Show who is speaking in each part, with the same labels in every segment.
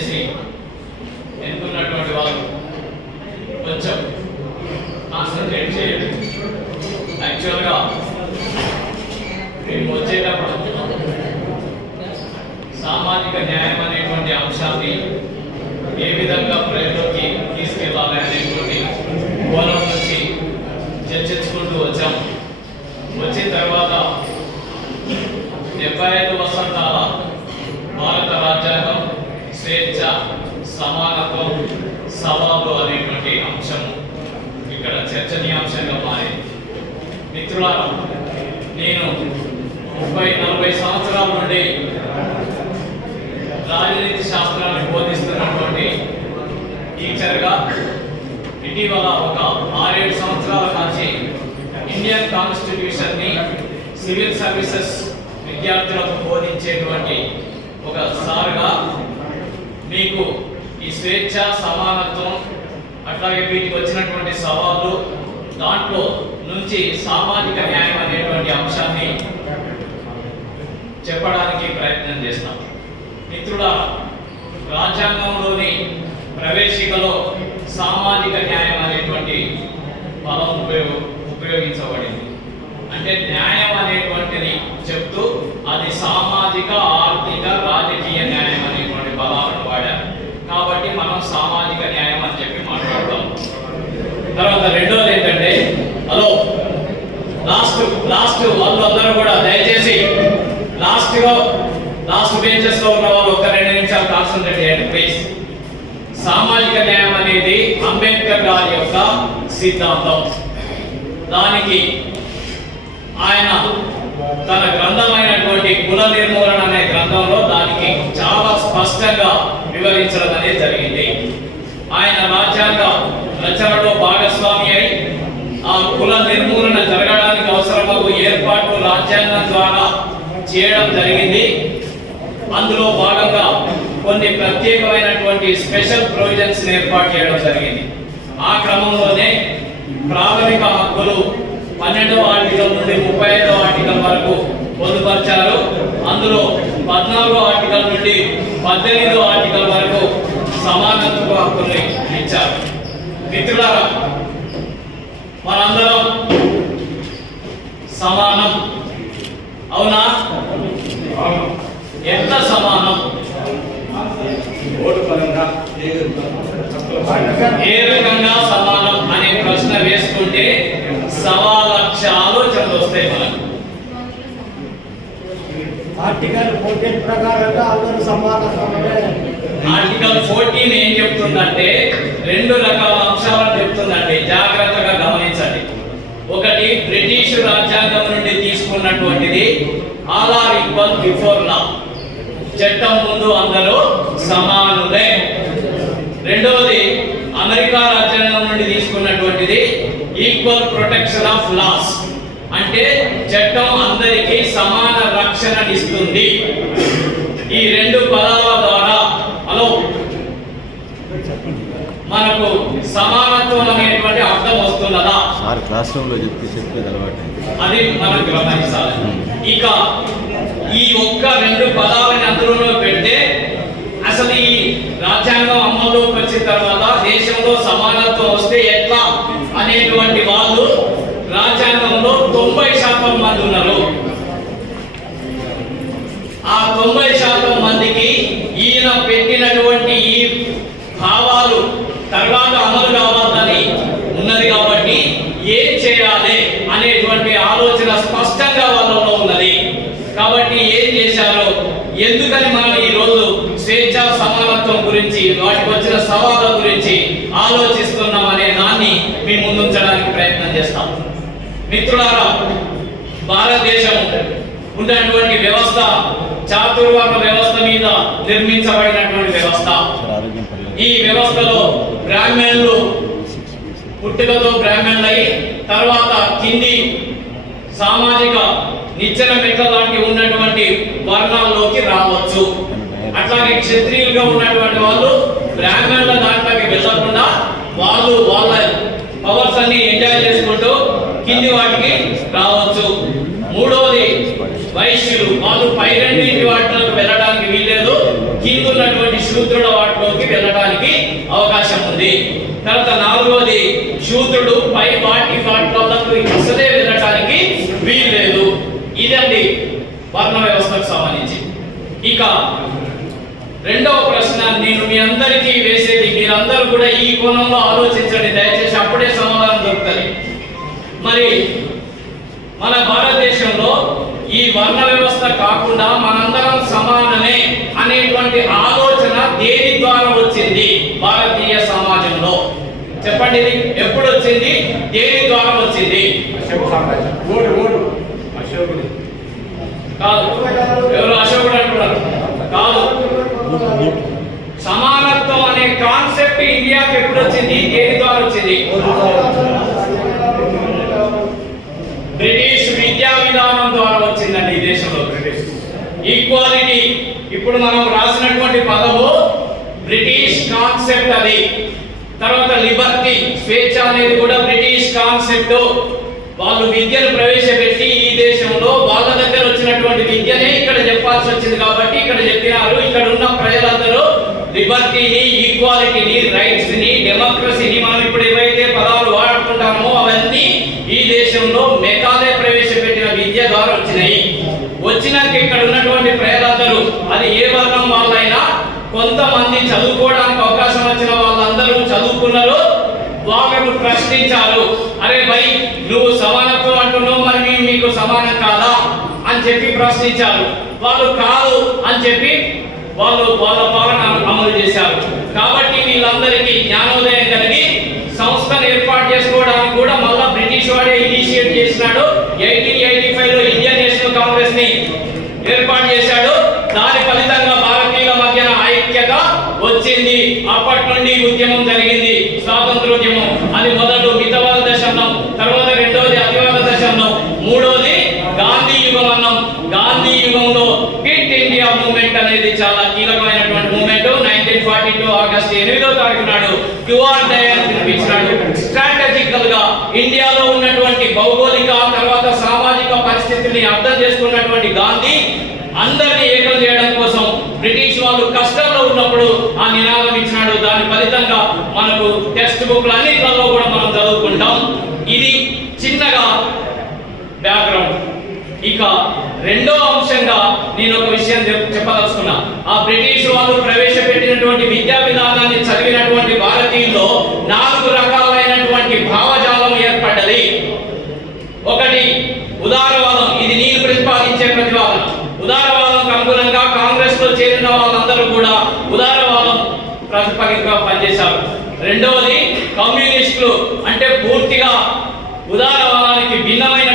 Speaker 1: దయచేసి ఎన్నుకున్నటువంటి వాళ్ళు కొంచెం కాన్సన్ట్రేట్ చేయండి యాక్చువల్గా మేము వచ్చేటప్పుడు సామాజిక న్యాయం అనేటువంటి అంశాన్ని ఏ విధంగా ప్రజల్లోకి తీసుకెళ్ళాలి అనేటువంటి కోణం నుంచి చర్చించుకుంటూ వచ్చాం వచ్చిన తర్వాత డెబ్బై ఐదు వసంతాల భారత రాజ్యాంగం స్వేచ్ఛ సమానత్వం సవాలు అనేటువంటి అంశం ఇక్కడ చర్చనీయాంశంగా మారింది మిత్రులారా నేను ముప్పై నలభై సంవత్సరాల నుండి రాజనీతి శాస్త్రాన్ని బోధిస్తున్నటువంటి టీచర్గా ఇటీవల ఒక ఆరేడు సంవత్సరాల నుంచి ఇండియన్ కాన్స్టిట్యూషన్ని సివిల్ సర్వీసెస్ విద్యార్థులకు బోధించేటువంటి ఒక సార్గా మీకు ఈ స్వేచ్ఛ సమానత్వం అట్లాగే వీటికి వచ్చినటువంటి సవాళ్ళు దాంట్లో నుంచి సామాజిక న్యాయం అనేటువంటి అంశాన్ని చెప్పడానికి ప్రయత్నం చేస్తాం. మిత్రుల రాజ్యాంగంలోని ప్రవేశికలో సామాజిక న్యాయం అనేటువంటి పదం ఉపయోగ ఉపయోగించబడింది. అంటే న్యాయం అనేటువంటిది చెప్తూ అది సామాజిక ఆర్థిక రాజకీయ న్యాయం అనేటువంటి పదాలను వాడారు కాబట్టి మనం సామాజిక న్యాయం అని చెప్పి మాట్లాడతాం తర్వాత రెండోది ఏంటంటే హలో లాస్ట్ లాస్ట్ వాళ్ళు అందరూ కూడా దయచేసి లాస్ట్లో లాస్ట్ బెంచెస్లో ఉన్న వాళ్ళు ఒక రెండు నిమిషాలు కాన్సన్ట్రేట్ చేయండి ప్లీజ్ సామాజిక న్యాయం అనేది అంబేద్కర్ గారి యొక్క సిద్ధాంతం. దానికి ఆయన తన గ్రంథమైనటువంటి కుల నిర్మూలన అనే గ్రంథంలో దానికి చాలా స్పష్టంగా వివరించడం అనేది జరిగింది. ఆయన రాజ్యాంగ రచనలో భాగస్వామి అయి ఆ కుల నిర్మూలన జరగడానికి అవసరమగు ఏర్పాట్లు రాజ్యాంగం ద్వారా చేయడం జరిగింది. అందులో భాగంగా కొన్ని ప్రత్యేకమైనటువంటి స్పెషల్ ప్రొవిజన్స్ ఏర్పాటు చేయడం జరిగింది. ఆ క్రమంలోనే ప్రాథమిక హక్కులు పన్నెండవ ఆర్టికల్ నుండి ముప్పై ఐదవ ఆర్టికల్ వరకు పొందుపరిచారు. అందులో పద్నాలుగో ఆర్టికల్ నుండి పద్దెనిమిదో ఆర్టికల్ వరకు సమానత్వ హక్కుల్ని ఇచ్చారు. మిత్రులారా మనందరం సమానం. అవునా? ఎంత సమానం? ఏ రకంగా సమానం అనే ప్రశ్న వేసుకుంటే సవా లక్ష ఆలోచనలు వస్తాయి మనకు.
Speaker 2: ఆర్టికల్ ఫోర్టీన్ ప్రకారంగా అందరూ సమానత్వమే
Speaker 1: ఆర్టికల్ ఫోర్టీన్ ఏం చెప్తుందంటే రెండు రకాల అంశాలను చెప్తుందండి జాగ్రత్తగా గమనించండి. ఒకటి బ్రిటిష్ రాజ్యాంగం నుండి తీసుకున్నటువంటిది all are equal before law. చట్టం ముందు అందరూ సమానులే. రెండవది అమెరికా రాజ్యాంగం నుండి తీసుకున్నటువంటిది ఈక్వల్ ప్రొటెక్షన్ ఆఫ్ లాస్. అంటే చట్టం అందరికీ సమాన రక్షణనిస్తుంది. ఈ రెండు పదాల ద్వారా మనకు సమానత్వం అనేటువంటి అర్థం వస్తున్నదా?
Speaker 3: సార్ క్లాస్ రూమ్లో చెప్తే చెప్పేది అలవాటు.
Speaker 1: అది మనం గమనించాలి. ఇక ఈ ఒక్క రెండు పదాలని అందులో పెడితే అసలు ఈ రాజ్యాంగం అమల్లోకి వచ్చిన తర్వాత దేశంలో సమానత్వం వస్తే ఎట్లా అనేటువంటి వాళ్ళు రాజ్యాంగంలో తొంభై శాతం మంది ఉన్నారు. ఆ తొంభై శాతం మందికి ఈయన పెట్టినటువంటి తర్వాత అమలు కావాలని ఉన్నది కాబట్టి ఏం చేయాలి అనేటువంటి ఆలోచన స్పష్టంగా వాళ్ళలో ఉన్నది. కాబట్టి ఏం చేశారో? ఎందుకని మనం ఈ రోజు స్వేచ్ఛ సమానత్వం గురించి వాటికి వచ్చిన సవాళ్ళ గురించి ఆలోచిస్తున్నాం అనే దాన్ని మీ ముందుంచడానికి ప్రయత్నం చేస్తాం. మిత్రులారా భారతదేశం ఉన్నటువంటి వ్యవస్థ చాతుర్వర్గ వ్యవస్థ మీద నిర్మించబడినటువంటి వ్యవస్థ. ఈ వ్యవస్థలో బ్రాహ్మణులు పుట్టుకతో బ్రాహ్మణులై తర్వాత కింది సామాజిక నిచ్చెన మెట్ల లాంటి ఉన్నటువంటి వర్ణాల్లోకి రావచ్చు. అట్లాగే క్షత్రియులుగా ఉన్నటువంటి వాళ్ళు బ్రాహ్మణుల దాంట్లోకి వెళ్ళకుండా వాళ్ళు వాళ్ళ పవర్స్ అన్ని ఎంజాయ్ చేసుకుంటూ కింది వాటికి రావచ్చు. మూడవది వైశ్యులు. వాళ్ళు పై రెండింటి వాటిలోకి వెళ్ళడానికి కిందున్నటువంటి శూద్రుల వాటిలోకి వెళ్ళడానికి అవకాశం ఉంది. తర్వాత నాలుగోది శూద్రుడు పై వాటి వాటిలోకి అసలే వెళ్ళడానికి వీల్లేదు. ఇదండి వర్ణ వ్యవస్థకు సంబంధించి. ఇక రెండవ ప్రశ్న నేను మీ అందరికీ వేసేది మీరందరూ కూడా ఈ కోణంలో ఆలోచించండి. దయచేసి అప్పుడే సమాధానం దొరుకుతుంది. మరి మన భారతదేశంలో ఈ వర్ణ వ్యవస్థ కాకుండా మనందరం సమానమే అనేటువంటి ఆలోచన దేని ద్వారా వచ్చింది? భారతీయ సమాజంలో. చెప్పండి ఎప్పుడు వచ్చింది దేని ద్వారా వచ్చింది? కాదు. ఎవరు? అశోకుడు అంటున్నారు. కాదు. సమానత్వం అనే కాన్సెప్ట్ ఇండియాకి ఎప్పుడు వచ్చింది దేని ద్వారా వచ్చింది బ్రిటిష్ విద్యా విధానం ద్వారా వచ్చిందండి ఈ దేశంలో బ్రిటిష్ ఈక్వాలిటీ ఇప్పుడు మనం రాసినటువంటి పదము బ్రిటిష్ కాన్సెప్ట్ అది. తర్వాత లిబర్టీ స్వేచ్ఛ అనేది కూడా బ్రిటిష్ కాన్సెప్ట్ వాళ్ళు విద్యను ప్రవేశపెట్టి ఈ దేశంలో వాళ్ళ దగ్గర వచ్చినటువంటి విద్యనే ఇక్కడ చెప్పాల్సి వచ్చింది కాబట్టి ఇక్కడ చెప్పినారు. ఇక్కడ ఉన్న ప్రజలందరూ లిబర్టీని ఈక్వాలిటీని రైట్స్ని డెమోక్రసీని మనం ఇప్పుడు ఏవైతే పదాలు వాడుకుంటామో అవన్నీ ఈ దేశంలో మెకాలే ప్రవేశపెట్టిన విద్య ద్వారా ఉన్నటువంటి ప్రజలందరూ అది ఏ వర్గం వాళ్ళైనా కొంతమంది చదువుకోవడానికి అవకాశం వచ్చిన వాళ్ళందరూ చదువుకున్నారు వాళ్ళను ప్రశ్నించారు అరే భయ్ నువ్వు సమానత్వం అంటున్నావు మరి నీకు మీకు సమానం కాదా? అని చెప్పి ప్రశ్నించారు. వాళ్ళు కాదు అని చెప్పి వాళ్ళు వాళ్ళ పాలన అమలు చేశారు. కాబట్టి వీళ్ళందరికీ జ్ఞానోదయం కలిగి సంస్థను ఏర్పాటు చేసుకోవడానికి కూడా మళ్ళా బ్రిటిష్ వాడే ఇనిషియేట్ చేసినాడు ఎయిటీన్ ఎయిటీ ఫైవ్లో ఇండియన్ నేషనల్ కాంగ్రెస్ని ఏర్పాటు చేశాడు దాని ఫలితంగా భారతీయుల మధ్యన ఐక్యత వచ్చింది అప్పటి నుండి ఉద్యమం జరిగింది స్వాతంత్రోద్యమం అది మొదలు మితవాద దశకం తర్వాత రెండవది అతివాద దశకం మూడవది గాంధీ యుగం అన్నాం గాంధీ యుగంలో క్విట్ ఇండియా అనేది చాలా కీలకమైనటువంటి moment. Nineteen forty two August ఎనిమిదో తారీఖు నాడు క్యూఆర్ డై అని పిలిపించినాడు స్ట్రాటజికల్గా ఇండియాలో ఉన్నటువంటి భౌగోళిక తర్వాత సామాజిక పరిస్థితిని అర్థం చేసుకున్నటువంటి గాంధీ అందరినీ ఏకం చేయడం కోసం బ్రిటిష్ వాళ్ళు కష్టంలో ఉన్నప్పుడు ఆ నినాదం ఇచ్చినాడు. దాని ఫలితంగా మనకు టెక్స్ట్ బుక్లు అన్నిట్లలో కూడా మనం చదువుకుంటాం. ఇది చిన్నగా బ్యాక్గ్రౌండ్. ఇక రెండో అంశంగా నేను ఒక విషయం చెప్- చెప్పదలుచుకున్నా. ఆ బ్రిటిష్ వాళ్ళు ప్రవేశపెట్టినటువంటి విద్యా విధానాన్ని చదివినటువంటి భారతీయుల్లో నాలుగు రకాలైనటువంటి భావజాలం ఏర్పడ్డది. ఒకటి ఉదారవాదం. ఇది నేను ప్రతిపాదించే ప్రతివాదం ఉదారవాదంకు అనుగుణంగా కాంగ్రెస్లో చేరిన వాళ్ళందరూ కూడా ఉదారవాదం ప్రతిపాదికగా పనిచేశారు. రెండవది కమ్యూనిస్టులు అంటే పూర్తిగా ఉదారవాదానికి భిన్నమైన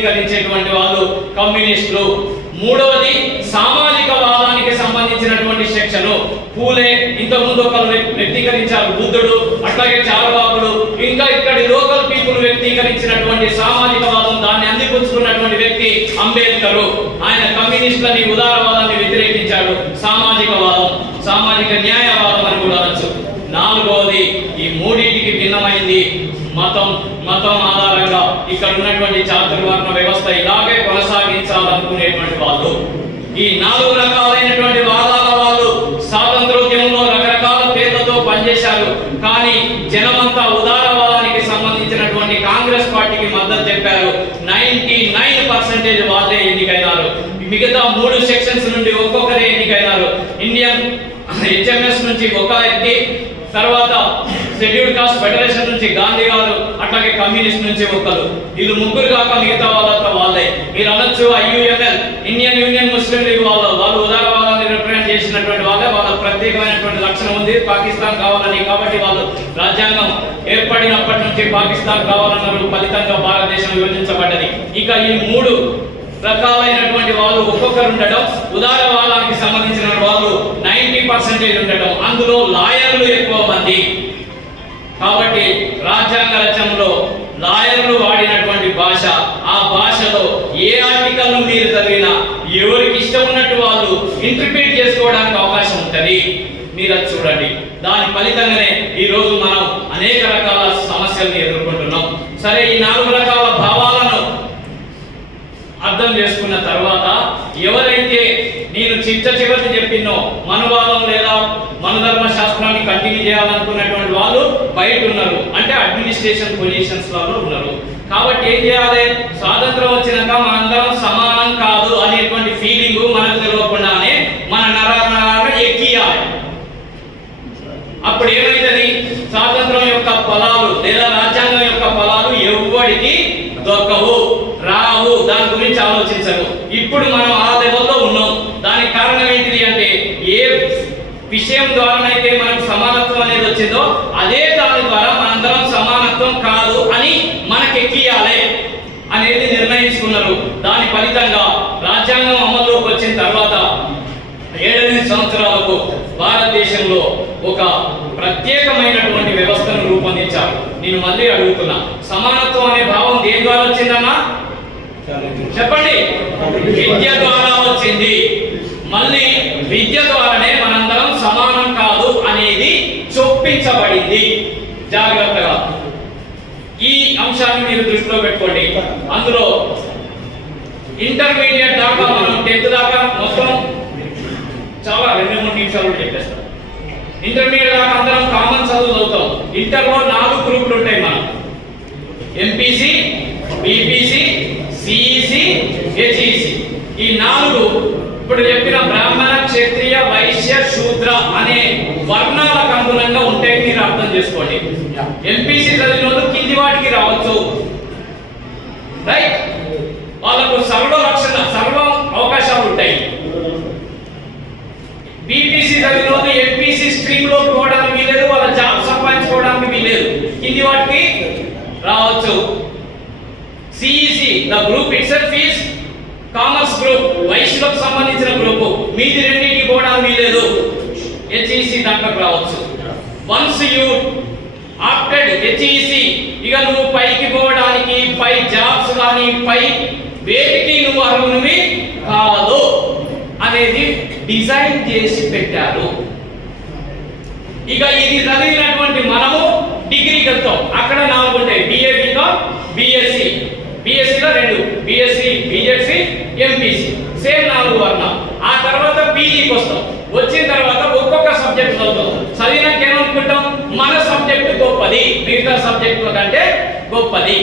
Speaker 1: అంగీకరించేటువంటి వాళ్ళు కమ్యూనిస్టులు. మూడవది సామాజిక వాదానికి సంబంధించినటువంటి సెక్షన్. పూలే ఇంతకుముందు ఒకరు వ్యక్- వ్యక్తీకరించారు బుద్ధుడు అట్లాగే చారుబాబులు. ఇంకా ఇక్కడి లోకల్ పీపుల్ వ్యక్తీకరించినటువంటి సామాజిక వాదం దాన్ని అందిపుచ్చుకున్నటువంటి వ్యక్తి అంబేద్కర్. ఆయన కమ్యూనిస్టులని ఉదారవాదాన్ని వ్యతిరేకించాడు. సామాజిక వాదం సామాజిక న్యాయవాదం అని కూడా అనొచ్చు. నాలుగవది ఈ మూడింటికి భిన్నమైంది మతం. మతం ఆధారంగా ఇక్కడ ఉన్నటువంటి చాతుర్వర్ణ వ్యవస్థ ఇలాగే కొనసాగించాలనుకునేటువంటి వాళ్ళు ఈ నాలుగు రకాలైనటువంటి వాదాల వాళ్ళు స్వాతంత్రోద్యమంలో రకరకాల పేర్లతో పనిచేశారు. కానీ జనమంతా ఉదారవాదానికి సంబంధించినటువంటి కాంగ్రెస్ పార్టీకి మద్దతు చెప్పారు. నైన్టీ నైన్ పర్సెంటేజ్ వాళ్ళే ఎన్నికైనారు. మిగతా మూడు సెక్షన్స్ నుండి ఒక్కొక్కరే ఎన్నికైనారు. ఇండియన్ హెచ్ఎంఎస్ నుంచి ఒక వ్యక్తి తర్వాత షెడ్యూల్ కాస్ట్ ఫెడరేషన్ నుంచి గాంధీ గారు అట్లాగే కమ్యూనిస్ట్ నుంచి ఒకరు వీళ్ళు ముగ్గురు కాక మిగతా వాళ్ళంతా వాళ్ళే. మీరు అనొచ్చు IUML Indian Union Muslim League వాళ్ళు. వాళ్ళు ఉదారవాదాన్ని రిప్రజెంట్ చేసినటువంటి వాళ్ళే. వాళ్ళ ప్రత్యేకమైనటువంటి లక్షణం ఉంది. పాకిస్తాన్ కావాలని. కాబట్టి వాళ్ళు రాజ్యాంగం ఏర్పడినప్పటి నుంచి పాకిస్తాన్ కావాలన్నారు ఫలితంగా భారతదేశం విభజించబడ్డది. ఇక ఈ మూడు రకాలైనటువంటి వాళ్ళు ఒక్కొక్కరు ఉండడం ఉదారవాదానికి సంబంధించిన వాళ్ళు నైన్టీ పర్సెంటేజ్ ఉండడం. అందులో లాయర్లు ఎక్కువ మంది. కాబట్టి రాజ్యాంగ రచనలో లాయర్లు వాడినటువంటి భాష ఆ భాషలో ఏ ఆర్టికల్ మీరు చదివినా ఎవరికి ఇష్టం ఉన్నట్టు వాళ్ళు ఇంటర్ప్రిట్ చేసుకోవడానికి అవకాశం ఉంటుంది. మీరు అది చూడండి. దాని ఫలితంగానే ఈరోజు మనం అనేక రకాల సమస్యలను ఎదుర్కొంటున్నాం. సరే ఈ నాలుగు రకాల భావాలను అర్థం చేసుకున్న తర్వాత ఎవరైతే నేను చిట్ట చివరి చెప్పినో మనువాదం లేదా మనుధర్మ శాస్త్రాన్ని కంటిన్యూ చేయాలనుకున్నటువంటి వాళ్ళు బయట ఉన్నారు అంటే అడ్మినిస్ట్రేషన్ పొజిషన్స్ వాళ్ళు ఉన్నారు. కాబట్టి ఏం చేయాలి? స్వాతంత్రం వచ్చినాక మనందరం సమానం కాదు అనేటువంటి ఫీలింగ్ మనకు తెలియకుండానే మన నరాన ఎక్కియాలి. అప్పుడు ఏమైందని స్వాతంత్రం యొక్క ఫలాలు లేదా రాజ్యాంగం యొక్క ఫలాలు ఎవ్వడికి దొక్కవు రావు. దాని గురించి ఆలోచించరు. ఇప్పుడు మనం ఆ లెవెల్లో ఉన్నాం. దానికి కారణం ఏంటిది అంటే ఏ విషయం ద్వారానైతే మనకు సమానత్వం అనేది వచ్చిందో అదే దాని ద్వారా మనందరం సమానత్వం కాదు అని మనకెక్కియాలి అనేది నిర్ణయించుకున్నారు. దాని ఫలితంగా రాజ్యాంగం అమల్లోకి వచ్చిన తర్వాత ఏడెనిమిది సంవత్సరాలకు భారతదేశంలో ఒక ప్రత్యేకమైనటువంటి వ్యవస్థను రూపొందించారు. నేను మళ్ళీ అడుగుతున్నా సమానత్వం అనే భావం దేని ద్వారా వచ్చిందన్నా? చెప్పండి. విద్య ద్వారా వచ్చింది మళ్ళీ విద్య ద్వారానే మనందరం సమానం కాదు అనేది చొప్పించబడింది. జాగ్రత్తగా. ఈ అంశాన్ని మీరు దృష్టిలో పెట్టుకోండి. అందులో ఇంటర్మీడియట్ దాకా మనం టెన్త్ దాకా మొత్తం చాలా రెండు మూడు నిమిషాలు చెప్పేస్తాం. ఇంటర్మీడియట్ దాకా అందరం కామన్ చదువు చదువుతాం. ఇంటర్లో నాలుగు గ్రూపులు ఉంటాయి మనం ఎంపీసీ బీపీసీ సిఈసి హెచ్ఈసి. ఈ నాలుగు ఇప్పుడు చెప్పిన బ్రాహ్మణ క్షత్రియ వైశ్య శూద్ర అనే వర్ణాలకు అనుగుణంగా ఉంటే మీరు అర్థం చేసుకోండి. ఎంపీసీ చదివిన వాళ్ళు కింది వాటికి రావచ్చు. రైట్ వాళ్ళకు సర్వ రక్షణ సర్వ అవకాశాలు ఉంటాయి. బీపీసీ చదివిన వాళ్ళు ఎంపీసీ స్ట్రీమ్లో పోవడానికి వీలేదు వాళ్ళ జాబ్ సంపాదించుకోవడానికి వీలేదు కింది వాటికి రావచ్చు. CEC the group itself is commerce group వైశ్యులకు సంబంధించిన గ్రూప్. మీది రెండింటికి కూడా వీలేదు. హెచ్ఈసి దాంట్లోకి రావచ్చు. వన్స్ యూ ఆప్టెడ్ హెచ్ఈసి ఇక నువ్వు పైకి పోవడానికి పై జాబ్స్ కానీ పై వేటికి నువ్వు అర్హునివి కాదు అనేది డిజైన్ చేసి పెట్టారు. ఇక ఇది చదివినటువంటి మనము డిగ్రీకి వెళ్తాం అక్కడ నాలుగు ఉంటాయి. బిఏ బిఎస్సి బిఎస్సిలో రెండు. బిఎస్సి బిజెడ్సి ఎంపీసీ సేమ్ నాలుగు వర్ణం. ఆ తర్వాత పీజీకి వస్తాం. వచ్చిన తర్వాత ఒక్కొక్క సబ్జెక్ట్ చదువుతాం. చదివినాక ఏమనుకుంటాం మన సబ్జెక్ట్ గొప్పది. మిగతా సబ్జెక్టుల కంటే గొప్పది.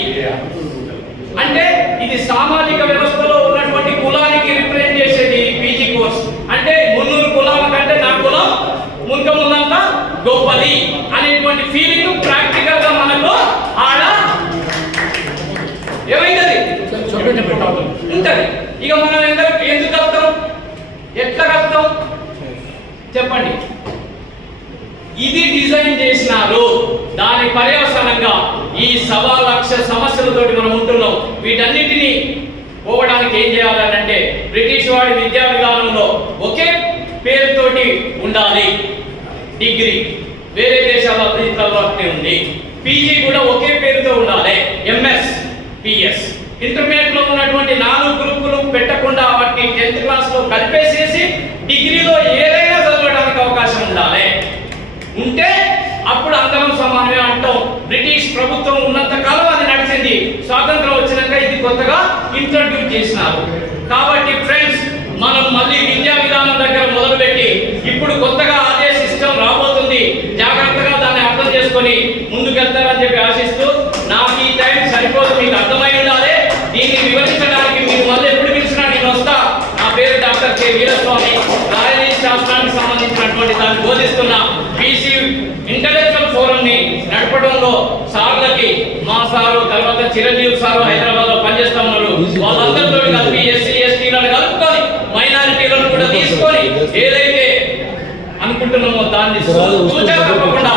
Speaker 1: అంటే ఇది సామాజిక వ్యవస్థలో ఉన్నటువంటి కులానికి రిప్రజెంట్ చేసేది పీజీ కోర్స్ అంటే మున్నూరు కులాల కంటే నా కులం ముంక ముందంతా గొప్పది అనేటువంటి ఫీలింగ్ ప్రాక్టికల్గా మనకు ఆడ ఏమైంది ఉంటది. ఇక మనం ఎందుకు ఎందుకు కలుగుతాం ఎట్లా కలుగుతాం చెప్పండి. ఇది డిజైన్ చేసినారు. దాని పర్యవసానంగా ఈ సవా లక్ష సమస్యలతోటి మనం ఉంటున్నాం. వీటన్నిటిని పోవడానికి ఏం చేయాలంటే బ్రిటిష్ వాడి విద్యా విధానంలో ఒకే పేరుతోటి ఉండాలి. డిగ్రీ. వేరే దేశాల అభివృద్ధిలో ఉంది. పీజీ కూడా ఒకే పేరుతో ఉండాలి. MS PS. ఇంటర్మీడియట్లో ఉన్నటువంటి నాలుగు గ్రూపులు పెట్టకుండా వాటిని టెన్త్ క్లాస్లో కలిపేసేసి డిగ్రీలో ఏదైనా చదవడానికి అవకాశం ఉండాలి. ఉంటే అప్పుడు అందరం సమానమే అంటాం. బ్రిటిష్ ప్రభుత్వం ఉన్నంత కాలం అది నడిచింది. స్వాతంత్రం వచ్చినాక ఇది కొత్తగా ఇంట్రడ్యూస్ చేసినారు. కాబట్టి ఫ్రెండ్స్ మనం మళ్ళీ విద్యా విధానం దగ్గర మొదలుపెట్టి ఇప్పుడు కొత్తగా అదే సిస్టమ్ రాబోతుంది. జాగ్రత్తగా దాన్ని అర్థం చేసుకొని ముందుకెళ్తారని చెప్పి ఆశిస్తూ దీన్ని వివరించడానికి మీరు మళ్ళీ ఎప్పుడు పిలిచినా నేను వస్తా. నా పేరు డాక్టర్ కె. వీరస్వామి. రాజనీతి శాస్త్రానికి సంబంధించినటువంటి దాన్ని బోధిస్తున్న బీసీ ఇంటలెక్చువల్ ఫోరం ని నడపడంలో సార్లకి మా సారు తర్వాత చిరంజీవి సారు హైదరాబాద్లో పనిచేస్తా ఉన్నారు. వాళ్ళందరితో కలిపి ఎస్సీ ఎస్టీలను కలుపుకొని మైనారిటీలను కూడా తీసుకొని ఏదైతే అనుకుంటున్నామో దాన్ని సూచన తప్పకుండా